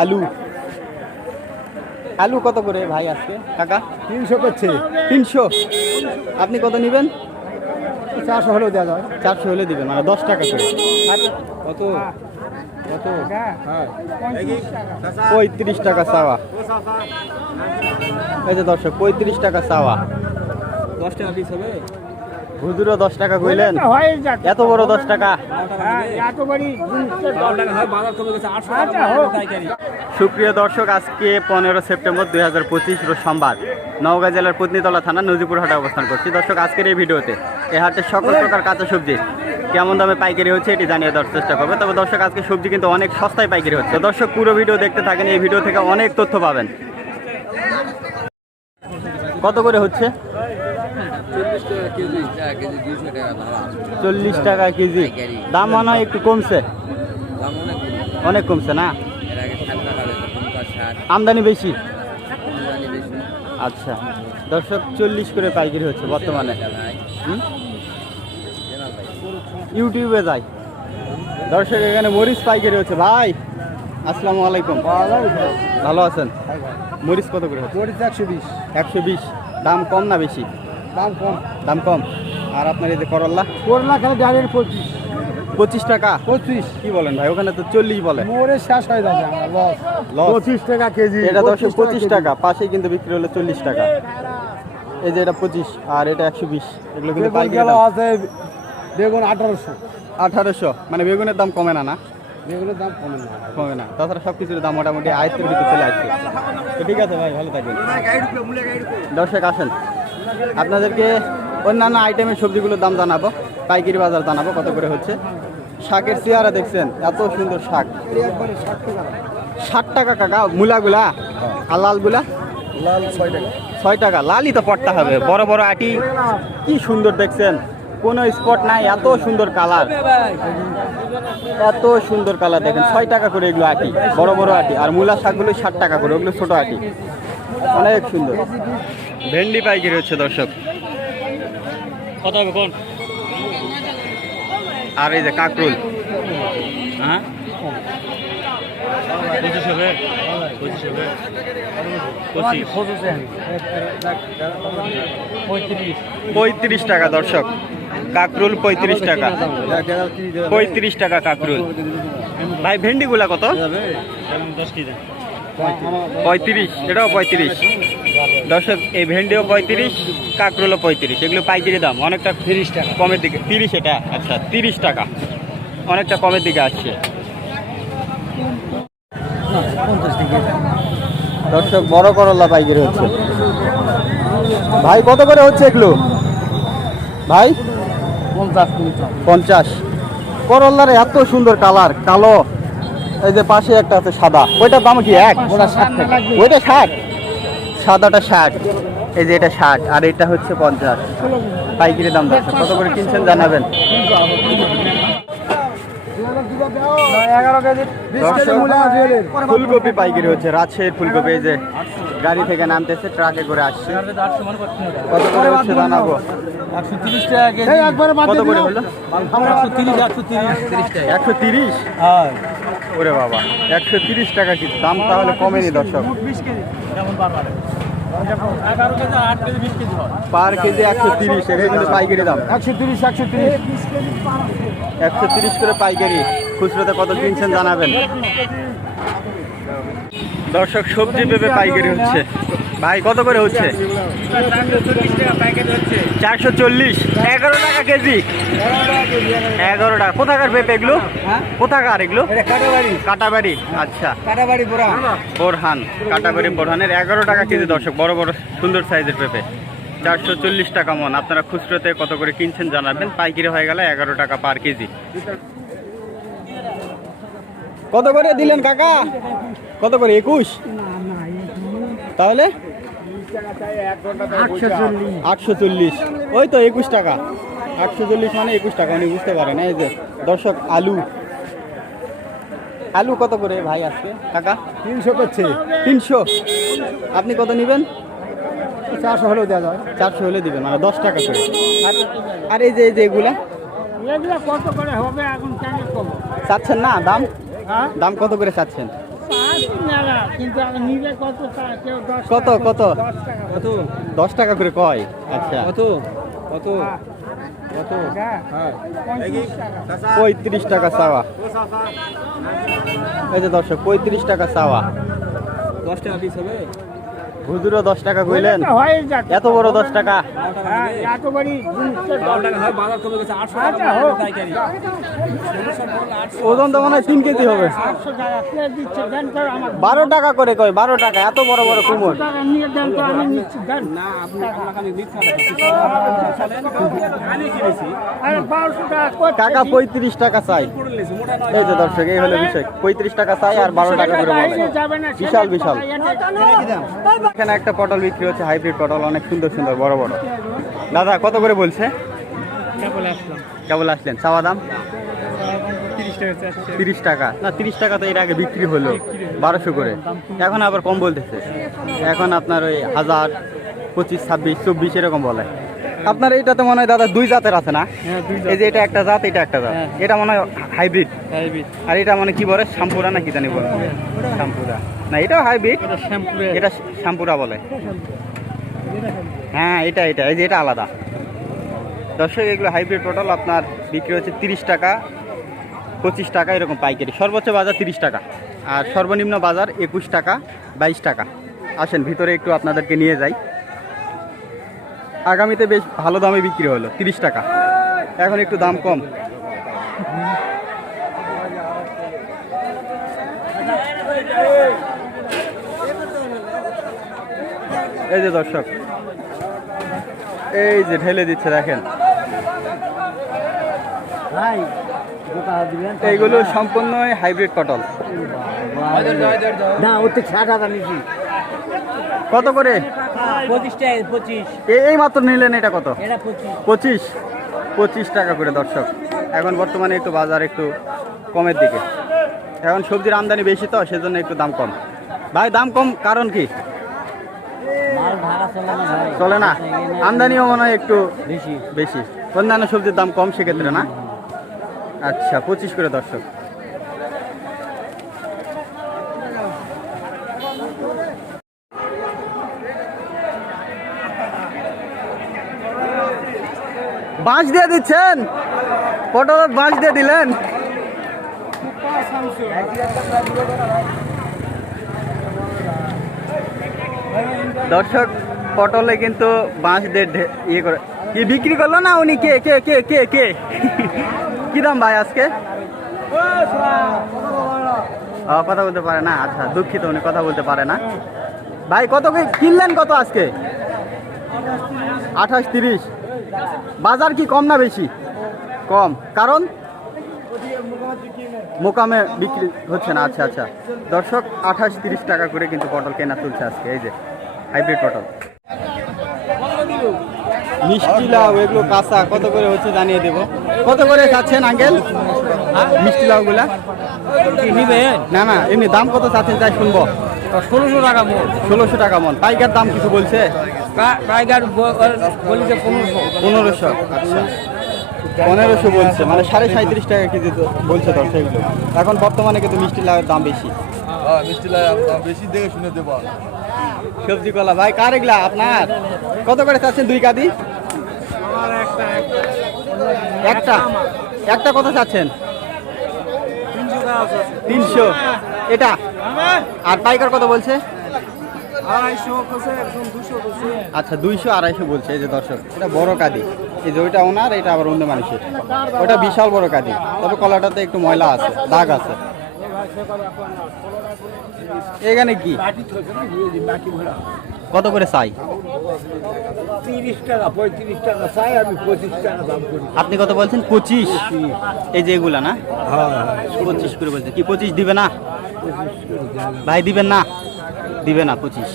আলু। আলু কত করে ভাই আজকে? টাকা তিনশো করছে। তিনশো? আপনি কত নেবেন? চারশো হলেও দেওয়া যায় চারশো হলে দিবেন মানে দশ টাকা করে। কত? কত? পঁয়ত্রিশ টাকা চাওয়া। এই যে দর্শক পঁয়ত্রিশ টাকা চাওয়া। দশ টাকা পিস হবে? হুজুরও দশ টাকা কইলেন। এত বড় দশ টাকা। এত বাড়ি বারো টাকা হয় আচ্ছা, সুপ্রিয় দর্শক আজকে পনেরো সেপ্টেম্বর দুই হাজার পঁচিশ রোজ সোমবার নওগাঁ জেলার পত্নীতলা থানা নদীপুর হাটে অবস্থান করছি। দর্শক আজকের এই ভিডিওতে এই হাটের সকল প্রকার কাঁচা সবজি কেমন দামে পাইকারি হচ্ছে এটি জানিয়ে দেওয়ার চেষ্টা করবে। তবে দর্শক আজকে সবজি কিন্তু অনেক সস্তায় পাইকারি হচ্ছে। দর্শক পুরো ভিডিও দেখতে থাকেন এই ভিডিও থেকে অনেক তথ্য পাবেন। কত করে হচ্ছে? চল্লিশ টাকা কেজি দাম মনে হয় একটু কমছে? অনেক অনেক কমছে না? আমদানি বেশি? আচ্ছা। দর্শক চল্লিশ করে পাইকারি হচ্ছে বর্তমানে। হুম? ইউটিউবে যাই। দর্শক এখানে মরিচ পাইকারি হচ্ছে। ভাই আসসালামু আলাইকুম। ভালো আছেন? মরিচ কত করে মরিচ একশো বিশ। একশো বিশ। দাম কম না বেশি? দাম কম। দাম কম। আর আপনার এই যে করল্লা করলা খেলে ডাইরেক্ট পঁচিশ। পঁচিশ টাকা? পঁচিশ। কি বলেন ভাই? ওখানে তো চল্লিশ বলে। মোরে শেষ হয়ে যাবে পঁচিশ টাকা কেজি। এটা দর্শক পঁচিশ টাকা পাশেই কিন্তু বিক্রি হলো চল্লিশ টাকা। এই যে এটা পঁচিশ আর এটা একশো বিশ। এগুলো কিন্তু। আছে বেগুন আঠারোশো। আঠারোশো। মানে বেগুনের দাম কমে না না? বেগুনের দাম কমে না। কমে না। তাছাড়া সব কিছুর দাম মোটামুটি আয়ত্তের ভিতরে চলে আসছে। তো ঠিক আছে ভাই ভালো থাকবেন। দর্শক আসেন। আপনাদেরকে অন্যান্য আইটেমের সবজিগুলোর দাম জানাব। পাইকারি বাজার জানাব কত করে হচ্ছে। শাকের চেয়ারা দেখছেন এত সুন্দর শাক। ষাট টাকা কাকা মূলাগুলা আর লালগুলা লাল ছয় টাকা। ছয় টাকা লালই তো পট্টা হবে। বড় বড় আটি কি সুন্দর দেখছেন। কোনো স্পট নাই এত সুন্দর কালার এত সুন্দর কালার দেখেন ছয় টাকা করে এগুলো আটি বড় বড় আটি। আর মূলা শাকগুলো ষাট টাকা করে ওগুলো ছোট আটি। অনেক সুন্দর। ভেন্ডি পাইকারি হচ্ছে দর্শক। কত হবে কোন? আর এই যে কাকরুল। হ্যাঁ? পঁচিশ হবে পঁচিশ হবে পঁয়ত্রিশ পঁয়ত্রিশ টাকা দর্শক। কাকরুল পঁয়ত্রিশ টাকা। পঁয়ত্রিশ টাকা কাকরুল। ভাই ভেন্ডিগুলা কত? দশ কেজি। পঁয়ত্রিশ। এটাও পঁয়ত্রিশ। দর্শক এই ভেন্ডিও পঁয়ত্রিশ কাকরোলও পঁয়ত্রিশ। এগুলো পাইকারি দাম অনেকটা তিরিশ টাকা। কমের দিকে তিরিশ এটা আচ্ছা তিরিশ টাকা। অনেকটা কমের দিকে আসছে। দর্শক বড় করলা পাইকারি হচ্ছে। ভাই কত করে হচ্ছে এগুলো? ভাই? পঞ্চাশ পঞ্চাশ। করল্লার এত সুন্দর কালার কালো। এই যে পাশে একটা আছে সাদা। ওইটার দাম কি এক? ওটা ষাট ওইটা ষাট? সাদাটা ষাট। এই যে এটা ষাট আর এটা হচ্ছে পঞ্চাশ। পাইকারি দাম দর্শক কত করে কিনছেন জানাবেন। ফুলকপি পাইকারি হচ্ছে। রাজশাহীর ফুলকপি এই যে গাড়ি থেকে নামতেছে ট্রাকে করে আসছে। কত করে হচ্ছে জানাব? কত করে হলো? একশো তিরিশ একশো তিরিশ। একশো তিরিশ? ওরে বাবা, একশো তিরিশ টাকা কি দাম তাহলে কমেনি দর্শক? পার কেজি একশো তিরিশ কিন্তু পাইকারি দাম। একশো তিরিশ একশো তিরিশ একশো তিরিশ করে পাইকারি, খুচরোতে কত কিনছেন জানাবেন। দর্শক, সবজি পেঁপে পাইকারি হচ্ছে। ভাই কত করে হচ্ছে? চারশো চল্লিশ। এগারো টাকা কেজি। এগারো টাকা। কোথাকার পেঁপে এগুলো? কোথাকার এগুলো? কাটাবাড়ি। কাটাবাড়ি আচ্ছা। কাটাবাড়ি বোরহান। কাটাবাড়ি বোরহানের এগারো টাকা কেজি দর্শক। বড় বড় সুন্দর সাইজের পেঁপে। চারশো চল্লিশ টাকা মন। আপনারা খুচরোতে কত করে কিনছেন জানাবেন। পাইকারি হয়ে গেলে এগারো টাকা পার কেজি। কত করে দিলেন কাকা? কত করে? একুশ। তাহলে? আটশো চল্লিশ। ওই তো একুশ টাকা। আটশো চল্লিশ মানে একুশ টাকা উনি বুঝতে পারেন। এই যে দর্শক আলু। আলু কত করে ভাই আজকে? কাকা? তিনশো করছে। তিনশো। আপনি কত নেবেন? চারশো হলেও দেওয়া যায়। চারশো হলে দিবেন মানে দশ টাকা করে। আর আর এই যে এই যে এগুলা? কত করে হবে? এখন চাচ্ছেন না? দাম? হ্যাঁ? দাম কত করে চাচ্ছেন? কত টাকা কেউ দশ কত কত? দশ টাকা কত? দশ টাকা করে কয়? আচ্ছা। কত? কত? কত? হ্যাঁ। পঁয়ত্রিশ টাকা। পঁয়ত্রিশ টাকা চাওয়া। এই যে দর্শক পঁয়ত্রিশ টাকা চাওয়া। দশ টাকা পিস হবে? হুজুরও দশ টাকা কইলেন। এত বড় দশ টাকা। হ্যাঁ আচ্ছা, ওজন তো মনে হয় তিন কেজি হবে। তো বারো টাকা করে কয় বারো টাকা এত বড় বড় কুমোর। টাকা তো পঁয়ত্রিশ টাকা চাই। এই যে দর্শক এই হলো বিষয়। পঁয়ত্রিশ টাকা চাই আর বারো টাকা করে বলে। যাবে না বিশাল বিশাল। এখানে একটা পটল বিক্রি হচ্ছে হাইব্রিড পটল অনেক সুন্দর সুন্দর বড় বড়। দাদা কত করে বলছে? কেবল আসলেন। চাওয়া দাম? তিরিশ টাকা না তিরিশ টাকা তো এর আগে বিক্রি হলো। বারোশো করে। এখন আবার কম বলতেছে। এখন আপনার ওই হাজার পঁচিশ ছাব্বিশ চব্বিশ এরকম বলে। আপনার এইটাতে মনে হয় দাদা দুই জাতের আছে না? এই যে এটা একটা জাত এটা একটা জাত। এটা মনে হয় হাইব্রিড আর এটা মানে কি বলে? শ্যাম্পুরা না কি জানি বলে? শ্যাম্পুরা। না এটাও হাইব্রিড এটা শ্যাম্পুরা। বলে। হ্যাঁ এটা এটা। এই যে এটা আলাদা। দর্শক এগুলো হাইব্রিড পটল আপনার বিক্রি হচ্ছে তিরিশ টাকা পঁচিশ টাকা এরকম পাইকারি। সর্বোচ্চ বাজার তিরিশ টাকা। আর সর্বনিম্ন বাজার একুশ টাকা বাইশ টাকা। আসেন ভিতরে একটু আপনাদেরকে নিয়ে যাই। আগামীতে বেশ ভালো দামে বিক্রি হলো তিরিশ টাকা। এখন একটু দাম কম। এই যে দর্শক এই যে ঢেলে দিচ্ছে দেখেন। এইগুলো সম্পূর্ণই হাইব্রিড পটল। না ওতে কত করে? এই- মাত্র নিলেন এটা কত? পঁচিশ। পঁচিশ। টাকা করে দর্শক। এখন বর্তমানে একটু বাজার একটু কমের দিকে। এখন সবজির আমদানি বেশি তো সেজন্য একটু দাম কম। ভাই দাম কম কারণ কি? চলে না চলে না? আমদানিও মনে হয় একটু বেশি। বেশি। অন্যান্য সবজির দাম কম সেক্ষেত্রে না? আচ্ছা পঁচিশ করে দর্শক। বাঁশ দিয়ে দিচ্ছেন? পটলের বাঁশ দিয়ে দিলেন? দর্শক, পটলে কিন্তু বাঁশ দিয়ে ইয়ে করে কি বিক্রি করল না উনি? কে কে কে কে কে? কি দাম ভাই আজকে? কথা বলতে পারে না। আচ্ছা দুঃখিত, উনি কথা বলতে পারে না। ভাই, কত কিনলেন কত আজকে? আঠাশ তিরিশ। বাজার কি কম না বেশি? কম। কারণ? মোকামে বিক্রি হচ্ছে না। আচ্ছা আচ্ছা। দর্শক আঠাশ তিরিশ টাকা করে কিন্তু পটল কেনা তুলছে আজকে। এই যে হাইব্রিড পটল। মিষ্টি লাউ এগুলো কাঁচা। কত করে হচ্ছে জানিয়ে দেব। কত করে চাচ্ছেন আঙ্কেল? মিষ্টি লাউগুলা? না না এমনি দাম কত চাচ্ছেন তাই শুনব। ষোলোশো টাকা মন। ষোলোশো টাকা মন। পাইকার দাম কিছু বলছে? টাইগার বলছে পনেরোশো। পনেরোশো আচ্ছা। পনেরোশো বলছে মানে সাড়ে সাঁত্রিশ টাকা কেজি তো বলছে দর্শক সেগুলো এখন বর্তমানে কিন্তু মিষ্টি লাগার দাম বেশি। হ্যাঁ মিষ্টি বেশি দেখে শুনে দেবো সবজি কলা ভাই কার এগুলা? আপনার? কত করে চাচ্ছেন দুই কাদি? একটা একটা। কত চাচ্ছেন? তিনশো। এটা? আর পাইকার কত বলছে? আচ্ছা দুইশো আড়াইশো বলছে এই যে দর্শক। এটা বড় কাদি। এই যে ওইটা ওনার এটা আবার অন্য মানুষের। ওটা বিশাল বড় কাদি। তবে কলাটাতে একটু ময়লা আছে দাগ আছে। এখানে কি? কত করে চাই? আপনি কত বলছেন? পঁচিশ। এই যে এগুলা না? পঁচিশ করে বলছে। কি পঁচিশ দিবে না? ভাই দিবেন না? দিবে না পঁচিশ।